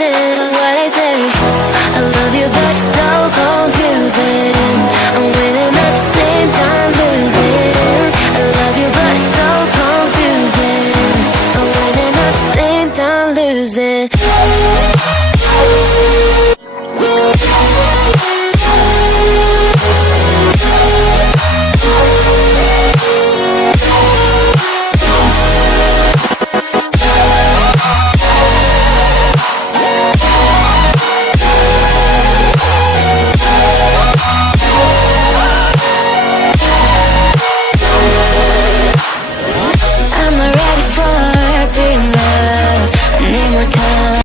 listen to what I say. I love you but it's so confusing. I'm winning at the same time losing. I love you but it's so confusing. I'm winning at the same time losing.